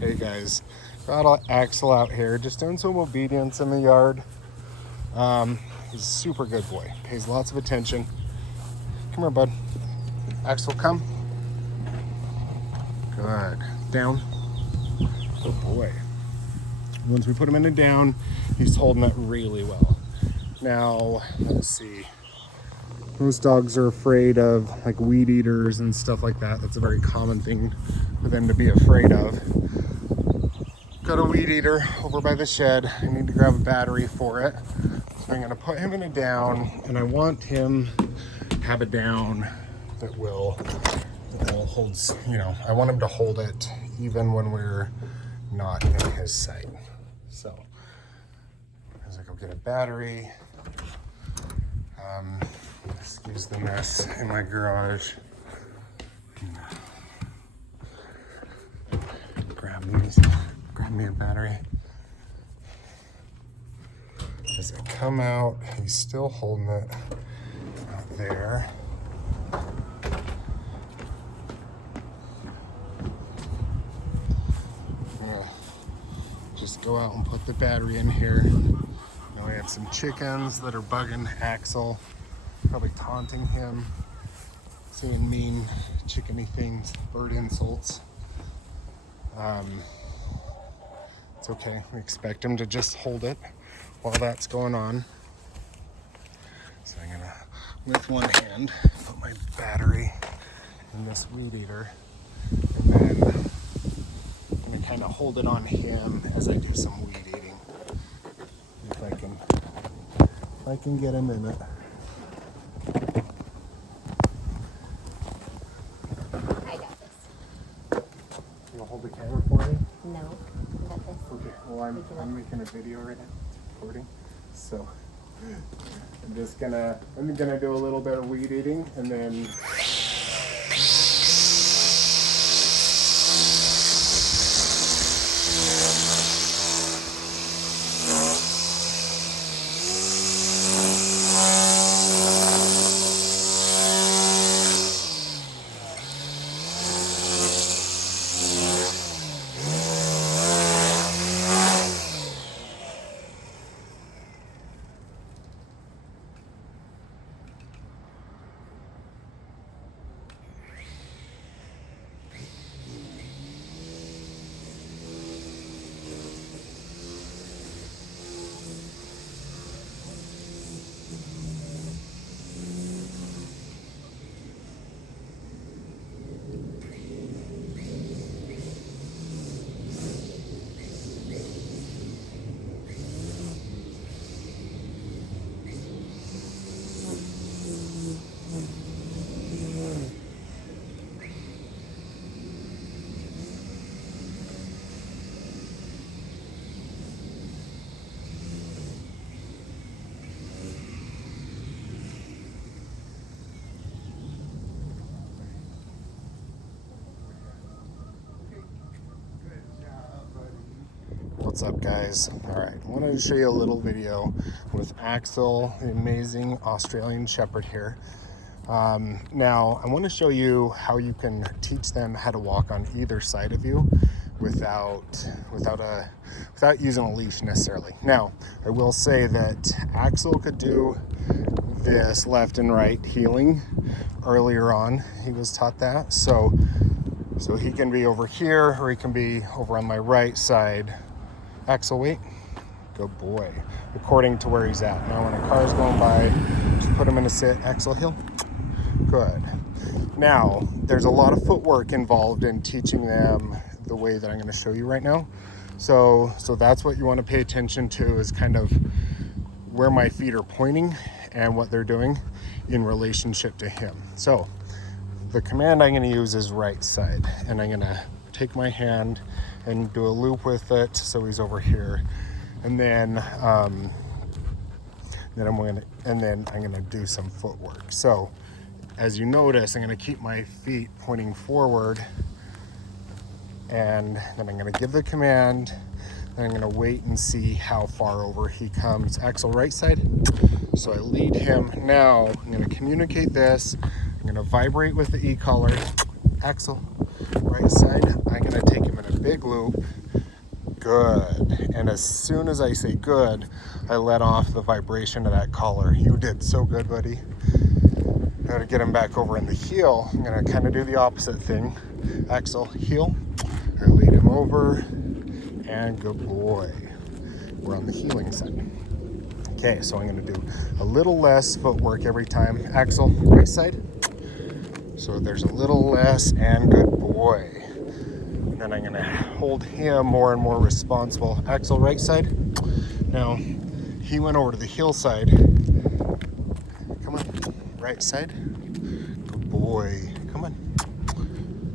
Hey guys, got Axel out here just doing some obedience in the yard. He's a super good boy, pays lots of attention. Come here, bud. Axel, come. Good. Down. Good boy. Once we put him in a down, he's holding it really well. Now, let's see. Most dogs are afraid of like weed eaters and stuff like that. That's a very common thing for them to be afraid of. Got a weed eater over by the shed. I need to grab a battery for it. So I'm gonna put him in a down, and I want him to have a down that will hold, I want him to hold it even when we're not in his sight. So as I go get a battery, excuse the mess in my garage. Grab me a battery. As I come out, he's still holding it out there. Just go out and put the battery in here. Now we have some chickens that are bugging Axel, probably taunting him, saying mean chickeny things, bird insults. It's okay, we expect him to just hold it while that's going on. So I'm gonna, with one hand, put my battery in this weed eater, and then I'm gonna kind of hold it on him as I do some weed eating. If I can get him in it. I got this. You'll hold the camera for me? No, I got this. Okay, well I'm making a video right now, it's recording. So I'm gonna do a little bit of weed eating, and then what's up, guys? All right, I wanted to show you a little video with Axel, the amazing Australian Shepherd here. Now, I want to show you how you can teach them how to walk on either side of you without using a leash necessarily. Now, I will say that Axel could do this left and right heeling earlier on. He was taught that, so he can be over here, or he can be over on my right side. Axel, wait. Good boy. According to where he's at. Now when a car's going by, just put him in a sit. Axel, heel. Good. Now, there's a lot of footwork involved in teaching them the way that I'm going to show you right now. So that's what you want to pay attention to, is kind of where my feet are pointing and what they're doing in relationship to him. So the command I'm going to use is right side, and I'm going to take my hand and do a loop with it so he's over here, and then I'm gonna do some footwork. So as you notice, I'm gonna keep my feet pointing forward, and then I'm gonna give the command, and I'm gonna wait and see how far over he comes. Axel, right side. So I lead him. Now I'm gonna communicate this. I'm gonna vibrate with the e-collar. Axel, right side. I'm gonna take him in a big loop. Good. And as soon as I say good, I let off the vibration of that collar. You did so good, buddy. Gotta get him back over in the heel. I'm gonna kind of do the opposite thing. Axel, heel. I lead him over, and good boy. We're on the heeling side. Okay, so I'm gonna do a little less footwork every time. Axel, right side. So there's a little less, and good boy. And then I'm gonna hold him more and more responsible. Axel, right side. Now, he went over to the heel side. Come on, right side. Good boy. Come on.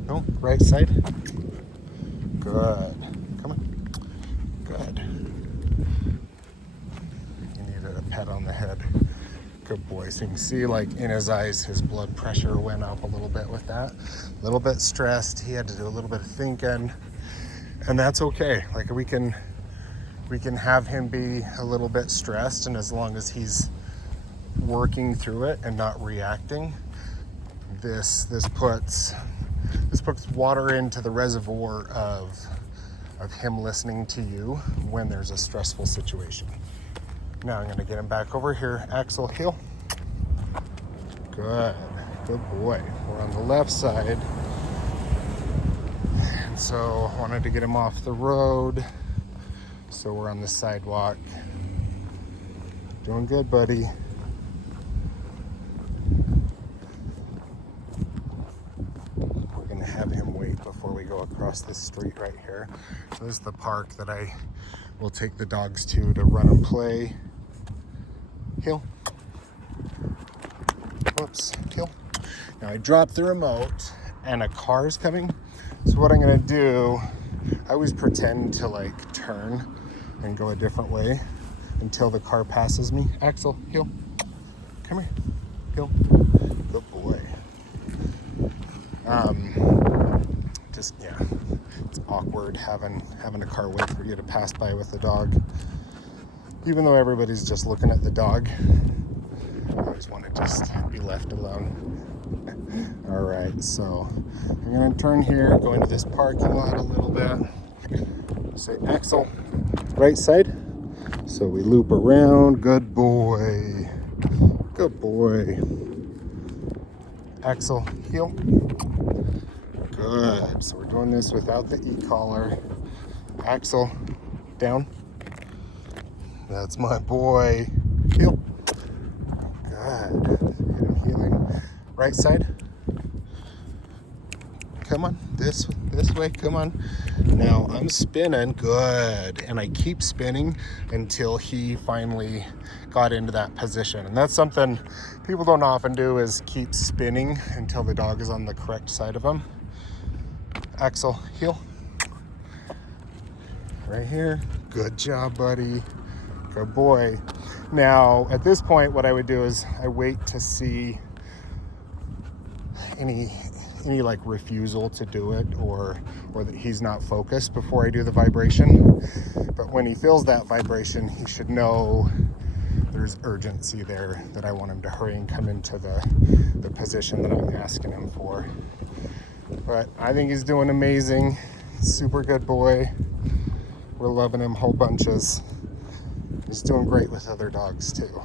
No, right side. Good. Come on. Good. You needed a pet on the head. Good boy. So you can see, like, in his eyes, his blood pressure went up a little bit with that. A little bit stressed. He had to do a little bit of thinking, and that's okay. Like, we can have him be a little bit stressed, and as long as he's working through it and not reacting, this puts water into the reservoir of him listening to you when there's a stressful situation. Now I'm gonna get him back over here. Axel, heel. Good boy. We're on the left side. And so I wanted to get him off the road. So we're on the sidewalk. Doing good, buddy. We're gonna have him wait before we go across this street right here. So this is the park that I will take the dogs to run and play. Heel. Whoops, heel. Now I dropped the remote and a car's coming. So what I'm gonna do, I always pretend to like turn and go a different way until the car passes me. Axel, heel. Come here. Heel. Good boy. Just, yeah, it's awkward having a car wait for you to pass by with the dog. Even though everybody's just looking at the dog, I always want to just be left alone. All right, so I'm gonna turn here, go into this parking lot a little bit. Say, Axel, right side. So we loop around. Good boy. Good boy. Axel, heel. Good. So we're doing this without the e-collar. Axel, down. That's my boy. Heel. Good. Healing. Right side. Come on. This way. Come on. Now I'm spinning. Good. And I keep spinning until he finally got into that position. And that's something people don't often do, is keep spinning until the dog is on the correct side of him. Axel, heel. Right here. Good job, buddy. Good boy. Now, at this point, what I would do is I wait to see any like refusal to do it, or that he's not focused before I do the vibration. But when he feels that vibration, he should know there's urgency there, that I want him to hurry and come into the position that I'm asking him for. But I think he's doing amazing. Super good boy. We're loving him whole bunches. He's doing great with other dogs too.